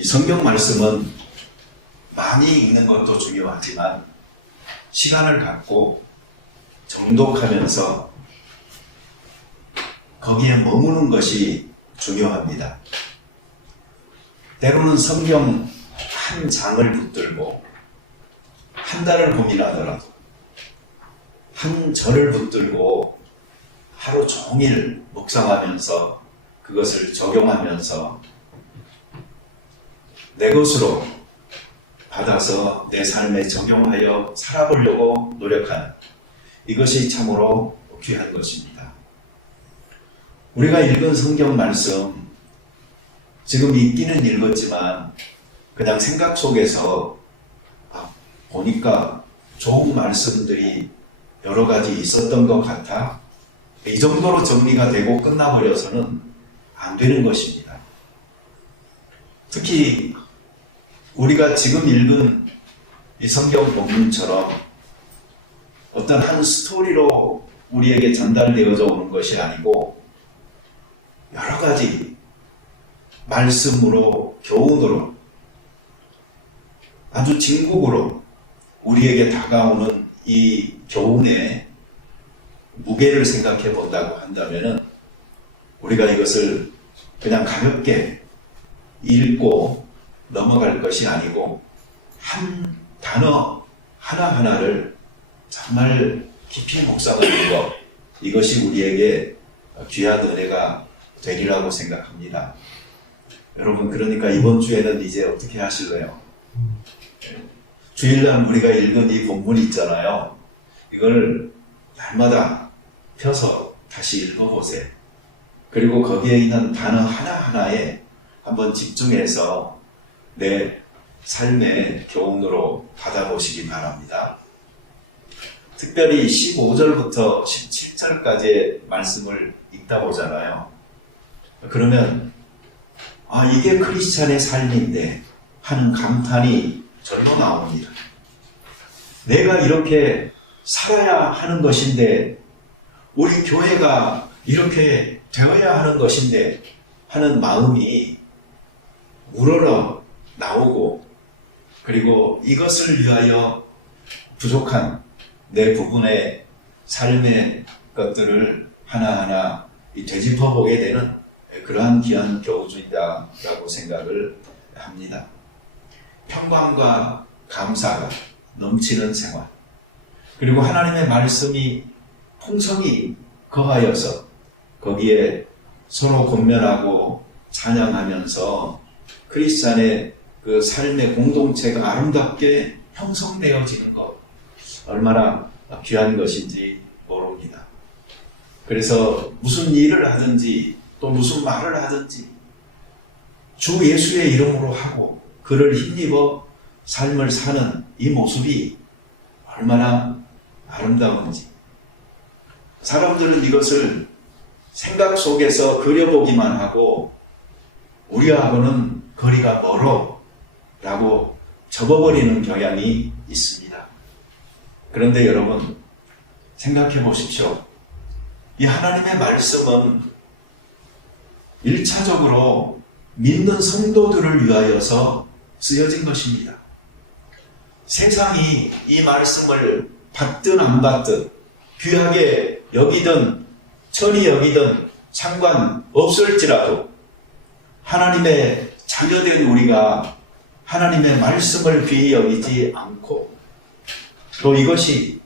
이 성경 말씀은 많이 읽는 것도 중요하지만 시간을 갖고 정독하면서 거기에 머무는 것이 중요합니다. 때로는 성경 한 장을 붙들고 한 달을 고민하더라도 한 절을 붙들고 하루 종일 묵상하면서 그것을 적용하면서 내 것으로 받아서 내 삶에 적용하여 살아보려고 노력하는 이것이 참으로 귀한 것입니다. 우리가 읽은 성경 말씀 지금 읽기는 읽었지만 그냥 생각 속에서 보니까 좋은 말씀들이 여러 가지 있었던 것 같아 이 정도로 정리가 되고 끝나버려서는 안 되는 것입니다. 특히 우리가 지금 읽은 이 성경 본문처럼 어떤 한 스토리로 우리에게 전달되어져 오는 것이 아니고 여러 가지 말씀으로 교훈으로 아주 진국으로 우리에게 다가오는 이 교훈의 무게를 생각해 본다고 한다면 우리가 이것을 그냥 가볍게 읽고 넘어갈 것이 아니고 한 단어 하나하나를 정말 깊이 묵상하는 것, 이것이 우리에게 귀한 은혜가 되리라고 생각합니다. 여러분, 그러니까 이번 주에는 이제 어떻게 하실래요? 주일날 우리가 읽은 이 본문 있잖아요. 이걸 날마다 펴서 다시 읽어보세요. 그리고 거기에 있는 단어 하나하나에 한번 집중해서 내 삶의 교훈으로 받아보시기 바랍니다. 특별히 15절부터 17절까지의 말씀을 읽다 보잖아요. 그러면 이게 크리스찬의 삶인데 하는 감탄이 절로 나옵니다. 내가 이렇게 살아야 하는 것인데 우리 교회가 이렇게 되어야 하는 것인데 하는 마음이 우러러 나오고, 그리고 이것을 위하여 부족한 내 부분의 삶의 것들을 하나하나 되짚어보게 되는 그러한 귀한 교훈이다라고 생각을 합니다. 평강과 감사가 넘치는 생활, 그리고 하나님의 말씀이 풍성히 거하여서 거기에 서로 권면하고 찬양하면서 크리스찬의 그 삶의 공동체가 아름답게 형성되어지는 것, 얼마나 귀한 것인지 모릅니다. 그래서 무슨 일을 하든지 또 무슨 말을 하든지 주 예수의 이름으로 하고 그를 힘입어 삶을 사는 이 모습이 얼마나 아름다운지, 사람들은 이것을 생각 속에서 그려보기만 하고 우리하고는 거리가 멀어 라고 접어버리는 경향이 있습니다. 그런데 여러분, 생각해 보십시오. 이 하나님의 말씀은 1차적으로 믿는 성도들을 위하여서 쓰여진 것입니다. 세상이 이 말씀을 받든 안 받든, 귀하게 여기든 천히 여기든 상관없을지라도 하나님의 자녀된 우리가 하나님의 말씀을 귀히 여기지 않고 또 이것이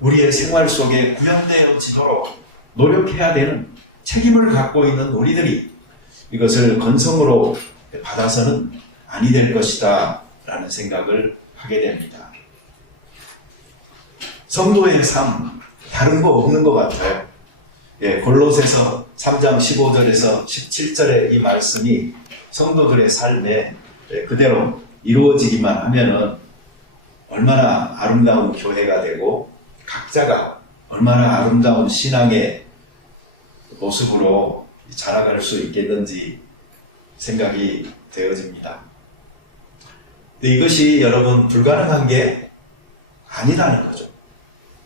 우리의 생활 속에 구현되어지도록 노력해야 되는 책임을 갖고 있는 우리들이 이것을 건성으로 받아서는 아니 될 것이다 라는 생각을 하게 됩니다. 성도의 삶 다른 거 없는 것 같아요. 골로새서 3장 15절에서 17절의 이 말씀이 성도들의 삶에 그대로 이루어지기만 하면은 얼마나 아름다운 교회가 되고 각자가 얼마나 아름다운 신앙의 모습으로 자라갈 수 있겠는지 생각이 되어집니다. 근데 이것이 여러분 불가능한 게 아니라는 거죠.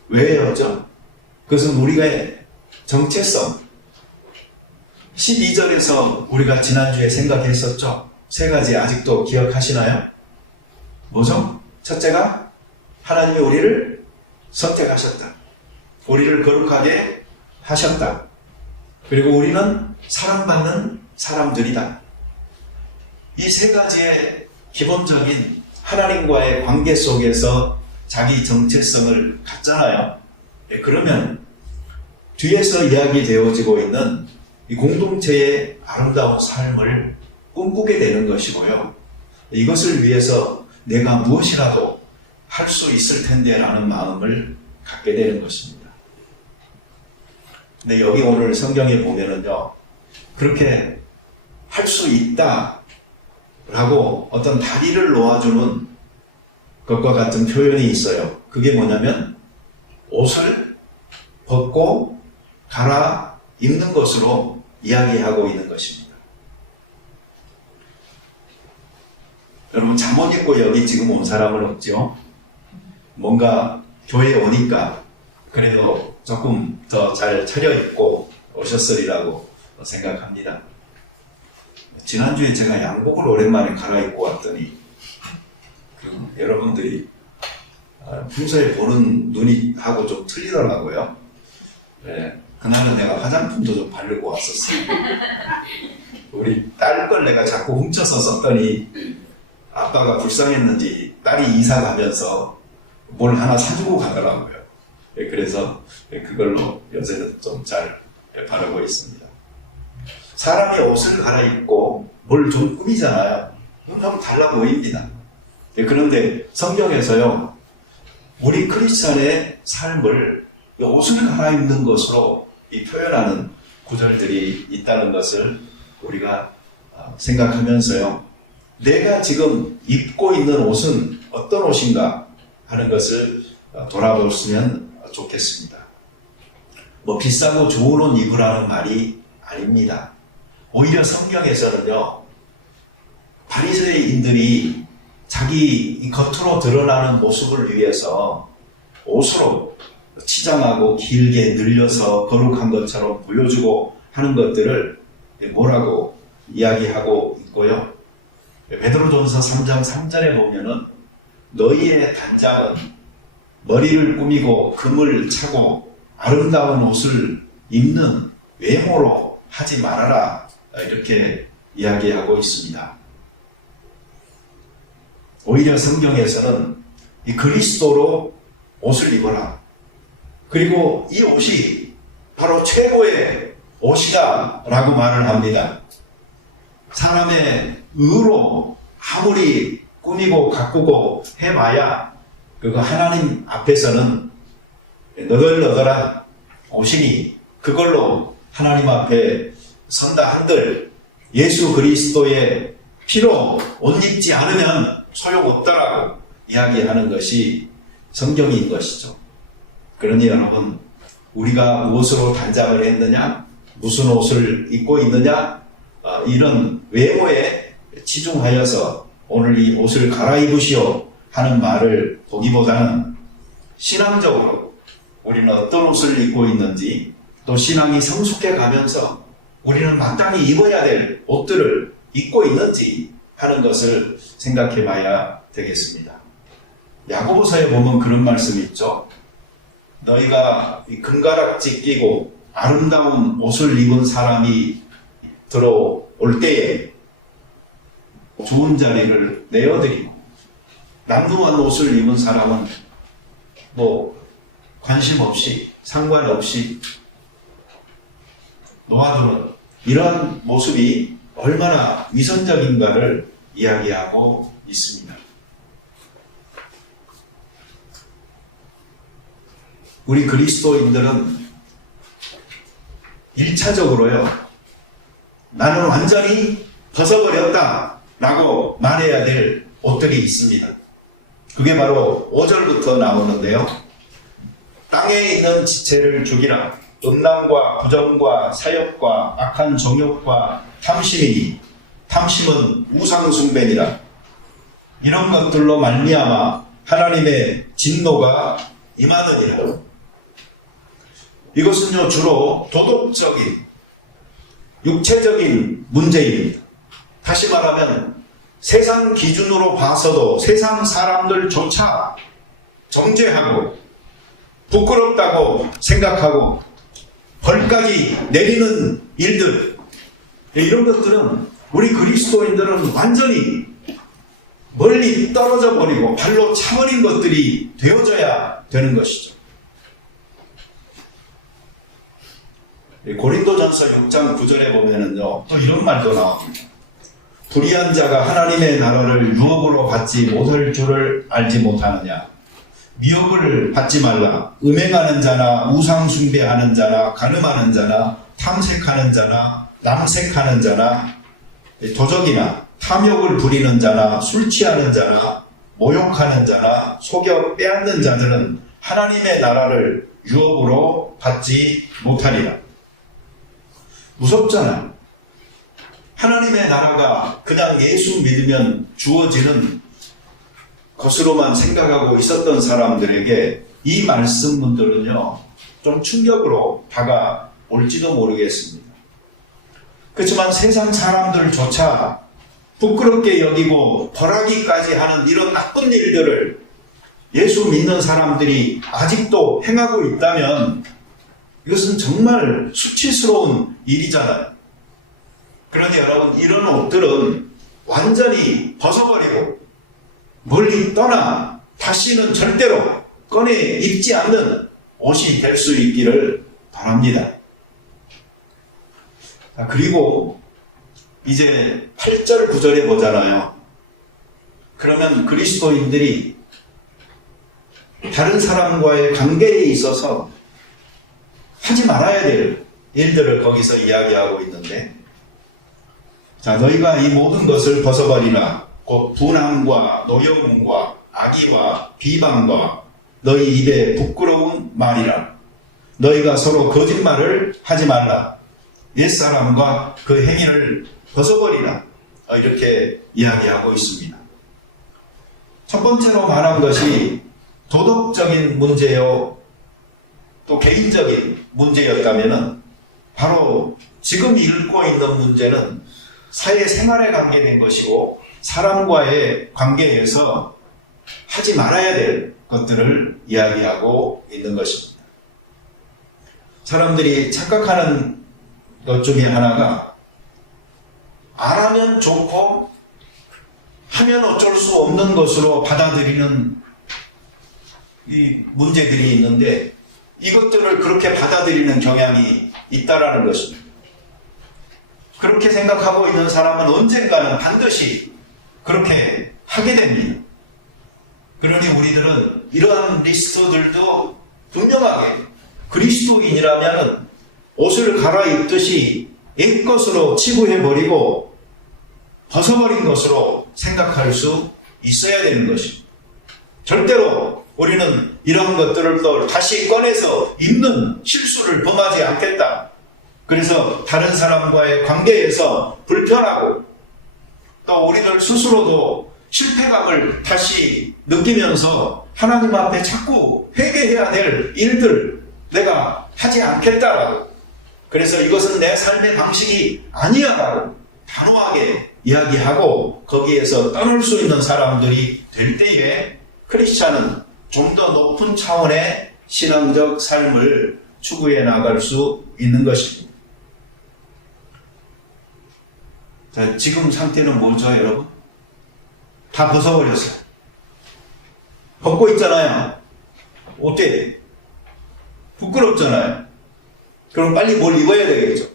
왜요죠? 그것은 우리의 정체성, 12절에서 우리가 지난주에 생각했었죠. 세 가지 아직도 기억하시나요? 뭐죠? 첫째가 하나님이 우리를 선택하셨다. 우리를 거룩하게 하셨다. 그리고 우리는 사랑받는 사람들이다. 이 세 가지의 기본적인 하나님과의 관계 속에서 자기 정체성을 갖잖아요. 그러면 뒤에서 이야기되어지고 있는 이 공동체의 아름다운 삶을 꿈꾸게 되는 것이고요. 이것을 위해서 내가 무엇이라도 할 수 있을 텐데 라는 마음을 갖게 되는 것입니다. 근데 여기 오늘 성경에 보면은요, 그렇게 할 수 있다 라고 어떤 다리를 놓아주는 것과 같은 표현이 있어요. 그게 뭐냐면 옷을 벗고 갈아 입는 것으로 이야기하고 있는 것입니다. 여러분, 잠옷 입고 여기 지금 온 사람은 없죠? 뭔가 교회에 오니까 그래도 조금 더 잘 차려입고 오셨으리라고 생각합니다. 지난주에 제가 양복을 오랜만에 갈아입고 왔더니 여러분들이 평소에 보는 눈이 하고 좀 틀리더라고요. 네, 그날은 내가 화장품도 좀 바르고 왔었어요. 우리 딸 걸 내가 자꾸 훔쳐서 썼더니 아빠가 불쌍했는지 딸이 이사 가면서 뭘 하나 사주고 가더라고요. 그래서 그걸로 요새는 좀 잘 바르고 있습니다. 사람이 옷을 갈아입고 뭘 좀 꾸미잖아요. 그럼 달라 보입니다. 그런데 성경에서요, 우리 크리스찬의 삶을 옷을 갈아입는 것으로 표현하는 구절들이 있다는 것을 우리가 생각하면서요, 내가 지금 입고 있는 옷은 어떤 옷인가 하는 것을 돌아보시면 좋겠습니다. 뭐 비싸고 좋은 옷 입으라는 말이 아닙니다. 오히려 성경에서는요, 바리새인들이 자기 겉으로 드러나는 모습을 위해서 옷으로 치장하고 길게 늘려서 거룩한 것처럼 보여주고 하는 것들을 뭐라고 이야기하고 있고요. 베드로전서 3장 3절에 보면은 너희의 단장은 머리를 꾸미고 금을 차고 아름다운 옷을 입는 외모로 하지 말아라, 이렇게 이야기하고 있습니다. 오히려 성경에서는 이 그리스도로 옷을 입어라. 그리고 이 옷이 바로 최고의 옷이다 라고 말을 합니다. 사람의 의로 아무리 꾸미고 가꾸고 해봐야 그거 하나님 앞에서는 너덜너덜한 옷이니 그걸로 하나님 앞에 선다 한들 예수 그리스도의 피로 옷 입지 않으면 소용없다라고 이야기하는 것이 성경인 것이죠. 그러니 여러분, 우리가 무엇으로 단장을 했느냐, 무슨 옷을 입고 있느냐, 이런 외모에 치중하여서 오늘 이 옷을 갈아입으시오 하는 말을 보기보다는 신앙적으로 우리는 어떤 옷을 입고 있는지, 또 신앙이 성숙해 가면서 우리는 마땅히 입어야 될 옷들을 입고 있는지 하는 것을 생각해 봐야 되겠습니다. 야고보서에 보면 그런 말씀이 있죠. 너희가 금가락지 끼고 아름다운 옷을 입은 사람이 들어올 때에 좋은 자리를 내어드리고 남루한 옷을 입은 사람은 뭐 관심 없이 상관없이 놓아두는 이런 모습이 얼마나 위선적인가를 이야기하고 있습니다. 우리 그리스도인들은 1차적으로요, 나는 완전히 벗어버렸다 라고 말해야 될 옷들이 있습니다. 그게 바로 5절부터 나오는데요. 땅에 있는 지체를 죽이라. 음란과 부정과 사욕과 악한 정욕과 탐심이니 탐심은 우상숭배니라. 이런 것들로 말미암아 하나님의 진노가 임하느니라. 이것은요, 주로 도덕적인 육체적인 문제입니다. 다시 말하면 세상 기준으로 봐서도 세상 사람들조차 정죄하고 부끄럽다고 생각하고 벌까지 내리는 일들, 이런 것들은 우리 그리스도인들은 완전히 멀리 떨어져 버리고 발로 차버린 것들이 되어져야 되는 것이죠. 고린도전서 6장 9절에 보면은요, 또 이런 말도 나옵니다. 불의한 자가 하나님의 나라를 유업으로 받지 못할 줄을 알지 못하느냐. 미혹을 받지 말라. 음행하는 자나 우상 숭배하는 자나 간음하는 자나 탐색하는 자나 남색하는 자나 도적이나 탐욕을 부리는 자나 술 취하는 자나 모욕하는 자나 속여 빼앗는 자들은 하나님의 나라를 유업으로 받지 못하리라. 무섭잖아요. 하나님의 나라가 그냥 예수 믿으면 주어지는 것으로만 생각하고 있었던 사람들에게 이 말씀들은요, 좀 충격으로 다가올지도 모르겠습니다. 그렇지만 세상 사람들조차 부끄럽게 여기고 벌하기까지 하는 이런 나쁜 일들을 예수 믿는 사람들이 아직도 행하고 있다면 이것은 정말 수치스러운 일이잖아요. 그러니 여러분, 이런 옷들은 완전히 벗어버리고 멀리 떠나 다시는 절대로 꺼내 입지 않는 옷이 될 수 있기를 바랍니다. 그리고 이제 8절 9절에 보잖아요. 그러면 그리스도인들이 다른 사람과의 관계에 있어서 하지 말아야 될 일들을 거기서 이야기하고 있는데, 자, 너희가 이 모든 것을 벗어버리라. 곧 분함과 노여움과 악의와 비방과 너희 입에 부끄러운 말이라. 너희가 서로 거짓말을 하지 말라. 옛사람과 그 행위를 벗어버리라. 이렇게 이야기하고 있습니다. 첫 번째로 말한 것이 도덕적인 문제요, 또 개인적인 문제였다면 바로 지금 읽고 있는 문제는 사회생활에 관계된 것이고 사람과의 관계에서 하지 말아야 될 것들을 이야기하고 있는 것입니다. 사람들이 착각하는 것 중에 하나가 안 하면 좋고 하면 어쩔 수 없는 것으로 받아들이는 이 문제들이 있는데, 이것들을 그렇게 받아들이는 경향이 있다라는 것입니다. 그렇게 생각하고 있는 사람은 언젠가는 반드시 그렇게 하게 됩니다. 그러니 우리들은 이러한 리스트들도 분명하게 그리스도인이라면 옷을 갈아입듯이 옛 것으로 치부해버리고 벗어버린 것으로 생각할 수 있어야 되는 것입니다. 절대로 우리는 이런 것들을 또 다시 꺼내서 입는 실수를 범하지 않겠다. 그래서 다른 사람과의 관계에서 불편하고 또 우리들 스스로도 실패감을 다시 느끼면서 하나님 앞에 자꾸 회개해야 될 일들 내가 하지 않겠다라고, 그래서 이것은 내 삶의 방식이 아니야라고 단호하게 이야기하고 거기에서 떠날 수 있는 사람들이 될 때에 크리스찬은 좀 더 높은 차원의 신앙적 삶을 추구해 나갈 수 있는 것입니다. 자, 지금 상태는 뭐죠, 여러분? 다 벗어버렸어요. 벗고 있잖아요. 어때? 부끄럽잖아요. 그럼 빨리 뭘 입어야 되겠죠.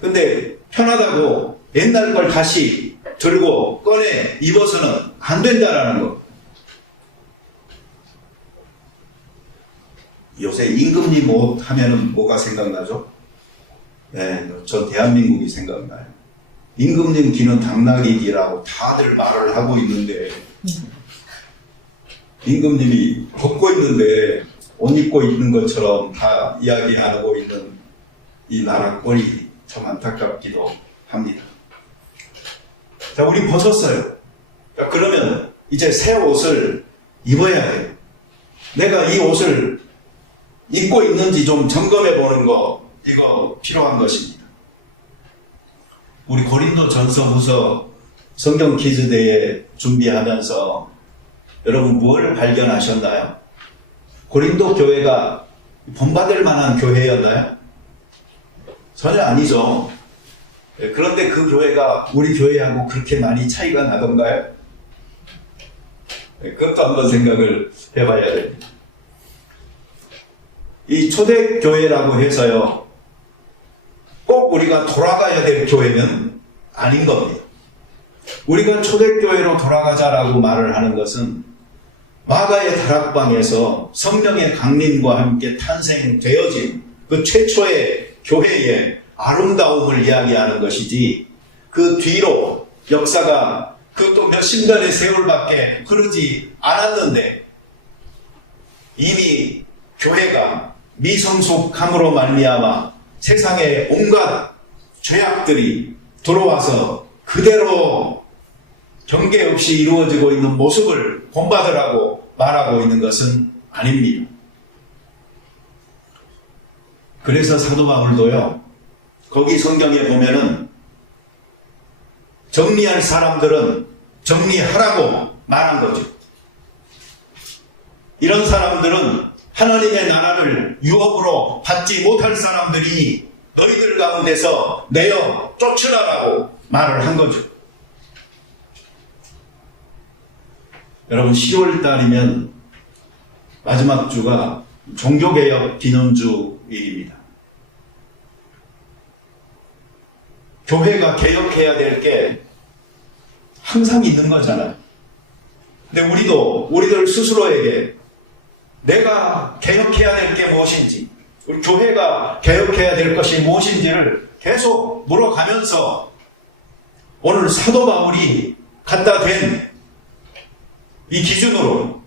근데 편하다고 옛날 걸 다시 들고 꺼내 입어서는 안 된다라는 거. 요새 임금님 옷 하면은 뭐가 생각나죠? 네, 저 대한민국이 생각나요. 임금님 귀는 당나귀 귀라고 다들 말을 하고 있는데, 임금님이 벗고 있는데 옷 입고 있는 것처럼 다 이야기하고 있는 이 나라 꼴이 참 안타깝기도 합니다. 자, 우리 벗었어요. 자, 그러면 이제 새 옷을 입어야 돼요. 내가 이 옷을 입고 있는지 좀 점검해 보는 거, 이거 필요한 것입니다. 우리 고린도전서후서 성경 퀴즈대회 준비하면서 여러분 뭘 발견하셨나요? 고린도 교회가 본받을 만한 교회였나요? 전혀 아니죠. 그런데 그 교회가 우리 교회하고 그렇게 많이 차이가 나던가요? 그것도 한번 생각을 해봐야 됩니다. 이 초대교회라고 해서요, 꼭 우리가 돌아가야 될 교회는 아닌 겁니다. 우리가 초대교회로 돌아가자라고 말을 하는 것은 마가의 다락방에서 성령의 강림과 함께 탄생되어진 그 최초의 교회의 아름다움을 이야기하는 것이지, 그 뒤로 역사가 그것도 몇십 년의 세월밖에 흐르지 않았는데 이미 교회가 미성숙함으로 말미암아 세상에 온갖 죄악들이 들어와서 그대로 경계 없이 이루어지고 있는 모습을 본받으라고 말하고 있는 것은 아닙니다. 그래서 사도 바울도요, 거기 성경에 보면은 정리할 사람들은 정리하라고 말한 거죠. 이런 사람들은 하나님의 나라를 유업으로 받지 못할 사람들이 너희들 가운데서 내어 쫓으라라고 말을 한 거죠. 여러분, 10월 달이면 마지막 주가 종교개혁 기념주일입니다. 교회가 개혁해야 될 게 항상 있는 거잖아요. 근데 우리들 스스로에게 내가 개혁해야 될 게 무엇인지, 우리 교회가 개혁해야 될 것이 무엇인지를 계속 물어가면서 오늘 사도 바울이 갖다 댄 이 기준으로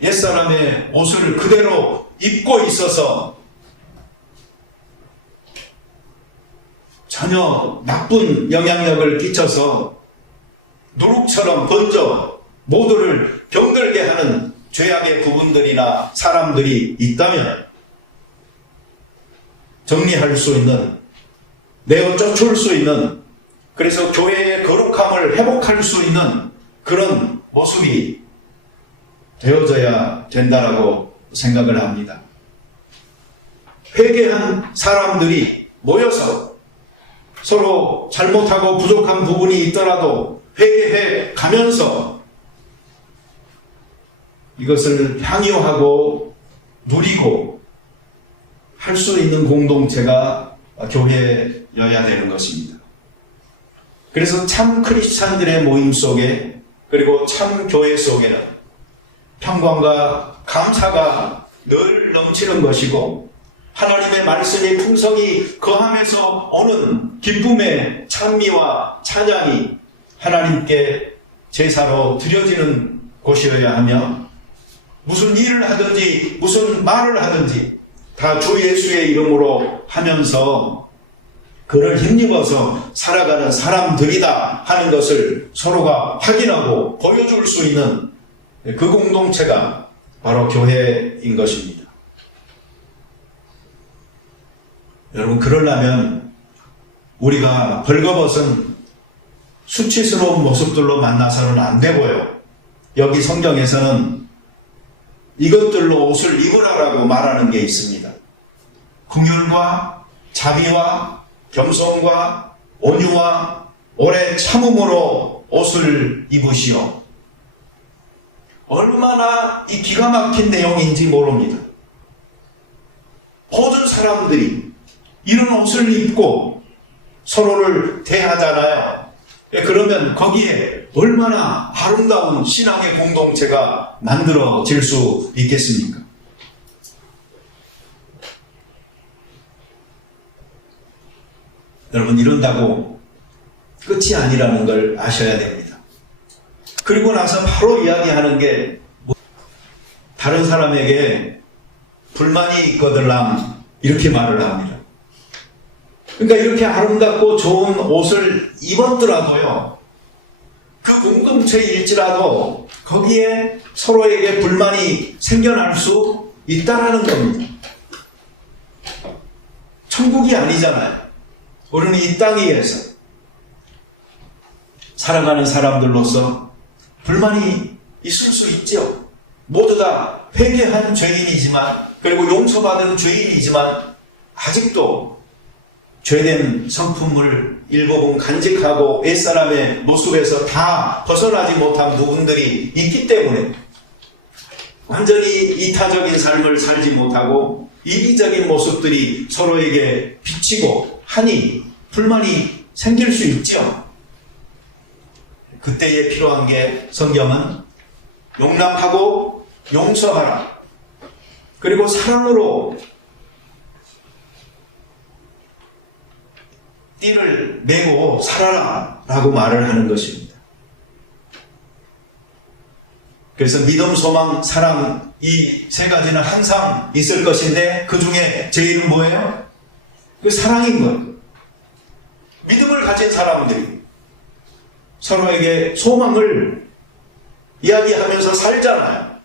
옛사람의 옷을 그대로 입고 있어서 전혀 나쁜 영향력을 끼쳐서 누룩처럼 번져 모두를 병들게 하는 죄악의 부분들이나 사람들이 있다면 정리할 수 있는, 내어 쫓을 수 있는, 그래서 교회의 거룩함을 회복할 수 있는 그런 모습이 되어져야 된다라고 생각을 합니다. 회개한 사람들이 모여서 서로 잘못하고 부족한 부분이 있더라도 회개해 가면서 이것을 향유하고 누리고 할 수 있는 공동체가 교회여야 되는 것입니다. 그래서 참 크리스찬들의 모임 속에, 그리고 참 교회 속에는 평강과 감사가 늘 넘치는 것이고, 하나님의 말씀의 풍성이 거함에서 오는 기쁨의 찬미와 찬양이 하나님께 제사로 드려지는 곳이어야 하며, 무슨 일을 하든지 무슨 말을 하든지 다 주 예수의 이름으로 하면서 그를 힘입어서 살아가는 사람들이다 하는 것을 서로가 확인하고 보여줄 수 있는 그 공동체가 바로 교회인 것입니다. 여러분, 그러려면 우리가 벌거벗은 수치스러운 모습들로 만나서는 안 되고요. 여기 성경에서는 이것들로 옷을 입으라라고 말하는 게 있습니다. 긍휼과 자비와 겸손과 온유와 오래 참음으로 옷을 입으시오. 얼마나 이 기가 막힌 내용인지 모릅니다. 모든 사람들이 이런 옷을 입고 서로를 대하잖아요. 그러면 거기에 얼마나 아름다운 신앙의 공동체가 만들어질 수 있겠습니까? 여러분, 이런다고 끝이 아니라는 걸 아셔야 됩니다. 그리고 나서 바로 이야기하는 게 다른 사람에게 불만이 있거들랑 이렇게 말을 합니다. 그러니까 이렇게 아름답고 좋은 옷을 입었더라도요, 그 공동체일지라도 거기에 서로에게 불만이 생겨날 수 있다는 겁니다. 천국이 아니잖아요. 우리는 이 땅 위에서 살아가는 사람들로서 불만이 있을 수 있죠. 모두 다 회개한 죄인이지만, 그리고 용서받은 죄인이지만 아직도 죄된 성품을 일부분 간직하고 옛사람의 모습에서 다 벗어나지 못한 부분들이 있기 때문에 완전히 이타적인 삶을 살지 못하고 이기적인 모습들이 서로에게 비치고 하니 불만이 생길 수 있죠. 그때에 필요한 게 성경은 용납하고 용서하라, 그리고 사랑으로 띠를 메고 살아라 라고 말을 하는 것입니다. 그래서 믿음, 소망, 사랑, 이 세 가지는 항상 있을 것인데 그 중에 제일은 뭐예요? 그 사랑인 거예요. 믿음을 가진 사람들이 서로에게 소망을 이야기하면서 살잖아요.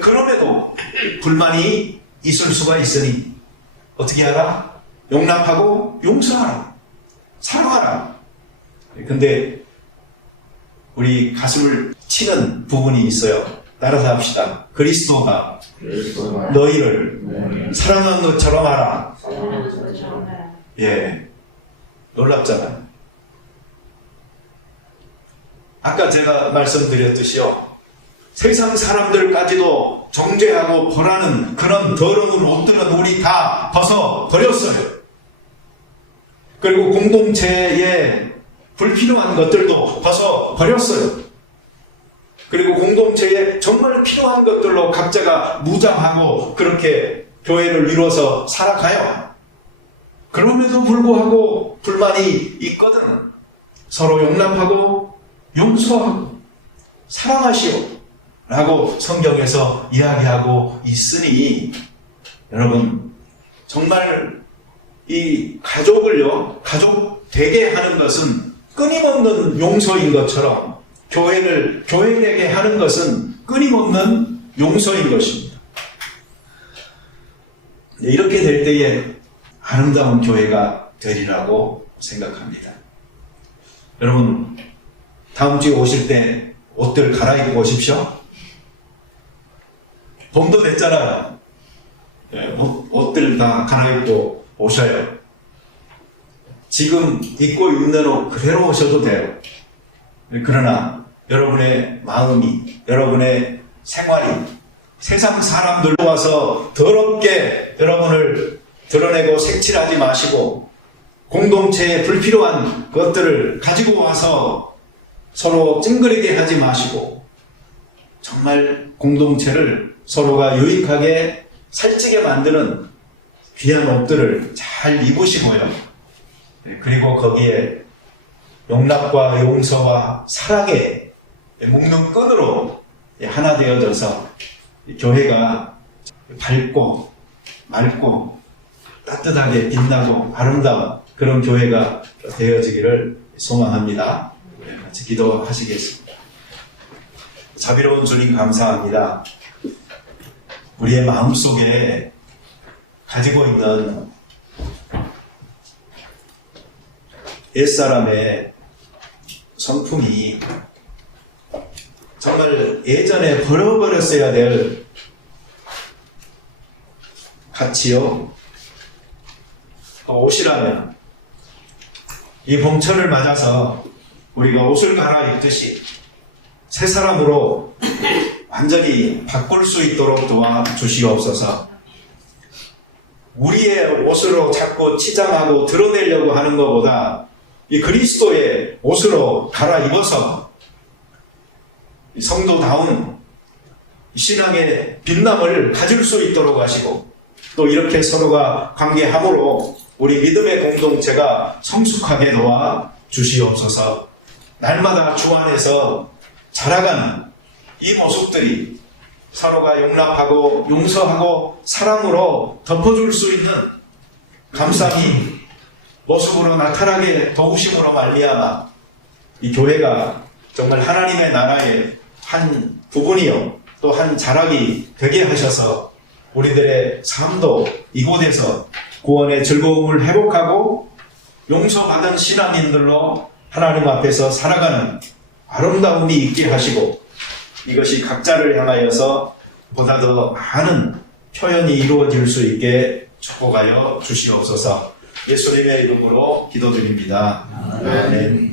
그럼에도 불만이 있을 수가 있으니 어떻게 하라? 용납하고 용서하라, 사랑하라. 근데 우리 가슴을 치는 부분이 있어요. 따라서 합시다. 그리스도가 너희를 사랑한 것처럼 하라. 예, 놀랍잖아요. 아까 제가 말씀드렸듯이요, 세상 사람들까지도 정죄하고 벌하는 그런 더러운 옷들은 우리 다 벗어 버렸어요. 그리고 공동체에 불필요한 것들도 벗어 버렸어요. 그리고 공동체에 정말 필요한 것들로 각자가 무장하고 그렇게 교회를 이루어서 살아가요. 그럼에도 불구하고 불만이 있거든. 서로 용납하고 용서하고 사랑하시오 라고 성경에서 이야기하고 있으니, 여러분 정말 이 가족을요, 가족 되게 하는 것은 끊임없는 용서인 것처럼 교회를 교회되게 하는 것은 끊임없는 용서인 것입니다. 이렇게 될 때에 아름다운 교회가 되리라고 생각합니다. 여러분 다음 주에 오실 때 옷들 갈아입고 오십시오. 봄도 됐잖아요. 옷들 다 갈아입고 오셔요. 지금 입고 있는 옷 그대로 오셔도 돼요. 그러나 여러분의 마음이, 여러분의 생활이 세상 사람들로 와서 더럽게 여러분을 드러내고 색칠하지 마시고, 공동체에 불필요한 것들을 가지고 와서 서로 찡그리게 하지 마시고, 정말 공동체를 서로가 유익하게 살찌게 만드는 귀한 옷들을 잘 입으시고요. 그리고 거기에 용납과 용서와 사랑의 묶는 끈으로 하나 되어져서 교회가 밝고 맑고 따뜻하게 빛나고 아름다운 그런 교회가 되어지기를 소망합니다. 같이 기도하시겠습니다. 자비로운 주님 감사합니다. 우리의 마음속에 가지고 있는 옛사람의 성품이 정말 예전에 버려버렸어야 될 가치요, 옷이라면 이 봄철을 맞아서 우리가 옷을 갈아입듯이 새 사람으로 완전히 바꿀 수 있도록 도와주시옵소서. 우리의 옷으로 자꾸 치장하고 드러내려고 하는 것보다 이 그리스도의 옷으로 갈아입어서 성도다운 신앙의 빛남을 가질 수 있도록 하시고, 또 이렇게 서로가 관계함으로 우리 믿음의 공동체가 성숙하게 도와 주시옵소서. 날마다 주 안에서 자라가는 이 모습들이 서로가 용납하고 용서하고 사랑으로 덮어줄 수 있는 감사히 모습으로 나타나게 도우심으로 말미암아 이 교회가 정말 하나님의 나라의 한 부분이요, 또 한 자락이 되게 하셔서 우리들의 삶도 이곳에서 구원의 즐거움을 회복하고 용서받은 신앙인들로 하나님 앞에서 살아가는 아름다움이 있게 하시고 이것이 각자를 향하여서 보다 더 많은 표현이 이루어질 수 있게 축복하여 주시옵소서. 예수님의 이름으로 기도드립니다. 아멘.